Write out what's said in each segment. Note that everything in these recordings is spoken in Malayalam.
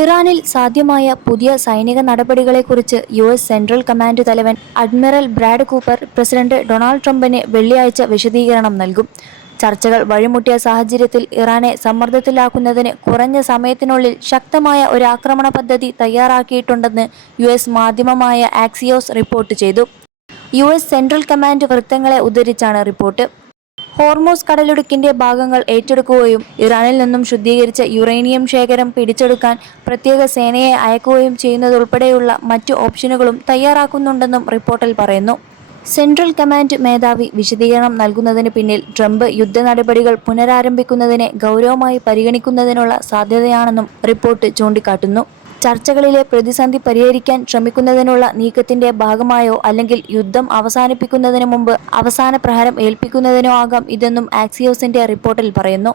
ഇറാനിൽ സാധ്യമായ പുതിയ സൈനിക നടപടികളെക്കുറിച്ച് യു.എസ്. സെൻട്രൽ കമാൻഡ് തലവൻ admiral Brad Cooper president Donald ട്രംപിന് വെള്ളിയാഴ്ച വിശദീകരണം നൽകും. ചർച്ചകൾ വഴിമുട്ടിയ സാഹചര്യത്തിൽ ഇറാനെ സമ്മർദ്ദത്തിലാക്കുന്നതിന് കുറഞ്ഞ സമയത്തിനുള്ളിൽ ശക്തമായ ഒരു ആക്രമണ പദ്ധതി തയ്യാറാക്കിയിട്ടുണ്ടെന്ന് യു.എസ്. മാധ്യമമായ ആക്സിയോസ് റിപ്പോർട്ട് ചെയ്തു. യു.എസ്. സെൻട്രൽ കമാൻഡ് വൃത്തങ്ങളെ ഉദ്ധരിച്ചാണ് റിപ്പോർട്ട്. ഹോർമൂസ് കടലിടുക്കിന്റെ ഭാഗങ്ങൾ ഏറ്റെടുക്കുകയും ഇറാനിൽ നിന്നും ശുദ്ധീകരിച്ച യുറേനിയം ശേഖരം പിടിച്ചെടുക്കാൻ പ്രത്യേക സേനയെ അയക്കുകയും ചെയ്യുന്നതുൾപ്പെടെയുള്ള മറ്റു ഓപ്ഷനുകളും തയ്യാറാക്കുന്നുണ്ടെന്നും റിപ്പോർട്ടിൽ പറയുന്നു. സെൻട്രൽ കമാൻഡ് മേധാവി വിശദീകരണം നൽകുന്നതിന് പിന്നിൽ ട്രംപ് യുദ്ധ നടപടികൾ പുനരാരംഭിക്കുന്നതിനെ ഗൗരവമായി പരിഗണിക്കുന്നതിനുള്ള സാധ്യതയാണെന്നും റിപ്പോർട്ട് ചൂണ്ടിക്കാട്ടുന്നു. ചർച്ചകളിലെ പ്രതിസന്ധി പരിഹരിക്കാൻ ശ്രമിക്കുന്നതിനുള്ള നീക്കത്തിന്റെ ഭാഗമായോ അല്ലെങ്കിൽ യുദ്ധം അവസാനിപ്പിക്കുന്നതിന് മുമ്പ് അവസാന പ്രഹരം ഏൽപ്പിക്കുന്നതിനോ ആകാം ഇതെന്നും ആക്സിയോസിന്റെ റിപ്പോർട്ടിൽ പറയുന്നു.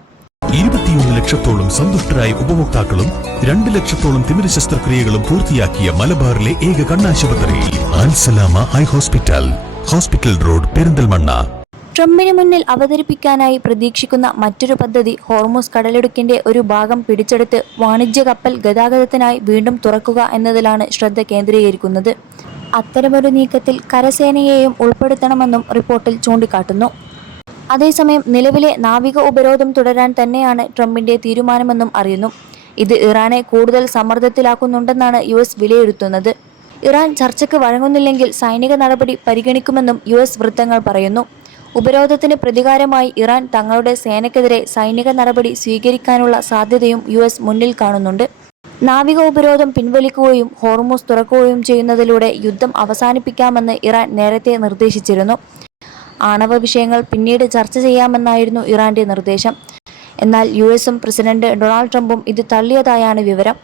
21 ലക്ഷത്തോളം സന്തുഷ്ടരായ ഉപഭോക്താക്കളും 2 ലക്ഷത്തോളം തിമിര ശസ്ത്രക്രിയകളും പൂർത്തിയാക്കിയ മലബാറിലെ ഏക കണ്ണാശുപത്രി Al Salama high hospital, hospital road, Perinthalmanna. ട്രംപിന് മുന്നിൽ അവതരിപ്പിക്കാനായി പ്രതീക്ഷിക്കുന്ന മറ്റൊരു പദ്ധതി ഹോർമൂസ് കടലിടുക്കിന്റെ ഒരു ഭാഗം പിടിച്ചെടുത്ത് വാണിജ്യ കപ്പൽ ഗതാഗതത്തിനായി വീണ്ടും തുറക്കുക എന്നതിലാണ് ശ്രദ്ധ കേന്ദ്രീകരിക്കുന്നത്. അത്തരമൊരു നീക്കത്തിൽ കരസേനയെയും ഉൾപ്പെടുത്തണമെന്നും റിപ്പോർട്ടിൽ ചൂണ്ടിക്കാട്ടുന്നു. അതേസമയം നിലവിലെ നാവിക ഉപരോധം തുടരാൻ തന്നെയാണ് ട്രംപിന്റെ തീരുമാനമെന്നും അറിയുന്നു. ഇത് ഇറാനെ കൂടുതൽ സമ്മർദ്ദത്തിലാക്കുന്നുണ്ടെന്നാണ് യു.എസ്. വിലയിരുത്തുന്നത്. ഇറാൻ ചർച്ചയ്ക്ക് വഴങ്ങുന്നില്ലെങ്കിൽ സൈനിക നടപടി പരിഗണിക്കുമെന്നും യു.എസ്. വൃത്തങ്ങൾ പറയുന്നു. ഉപരോധത്തിന് പ്രതികാരമായി ഇറാൻ തങ്ങളുടെ സേനയ്ക്കെതിരെ സൈനിക നടപടി സ്വീകരിക്കാനുള്ള സാധ്യതയും യു.എസ്. മുന്നിൽ കാണുന്നുണ്ട്. നാവിക ഉപരോധം പിൻവലിക്കുകയും ഹോർമൂസ് തുറക്കുകയും ചെയ്യുന്നതിലൂടെ യുദ്ധം അവസാനിപ്പിക്കാമെന്ന് ഇറാൻ നേരത്തെ നിർദ്ദേശിച്ചിരുന്നു. ആണവ വിഷയങ്ങൾ പിന്നീട് ചർച്ച ചെയ്യാമെന്നായിരുന്നു ഇറാന്റെ നിർദ്ദേശം. എന്നാൽ യു.എസും പ്രസിഡന്റ് ഡൊണാൾഡ് ട്രംപും ഇത് തള്ളിയതായാണ് വിവരം.